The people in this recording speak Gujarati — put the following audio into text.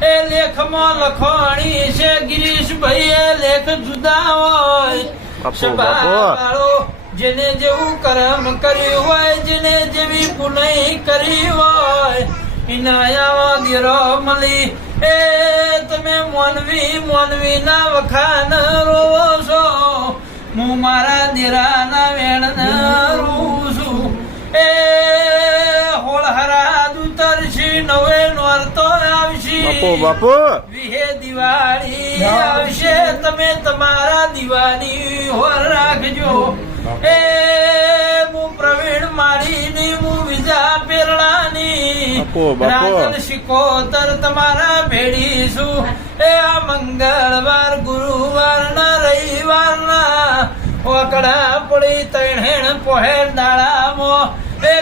એ લેખમાં લખવાણી છે ગિરીશભાઈ એ લેખ જુદા હોય સભાવાળો જેને જેવું કર્મ કર્યું હોય જેને જેવી પુનઃ કરી હોય ઇનાયા દીરો મળી એ તમે મોનવી ના વખાન રોવો છો હું મારા દીરાના વેણ રોવું છું એ હોળહરા દુતરશી નવે નોરતો આવશી બાપુ વિહે દિવાળી આવશે તમે તમારા દિવાળી હોર રાખજો એ હું પ્રવીણ માળીની હું વિજા પેરણાની રાજન શિકોતર તમારા ભેડીશું એ આ મંગળવાર ગુરુવાર ના રવિવાર ના ઓકડા પડી તૈણ પોહેર દાડામાં એ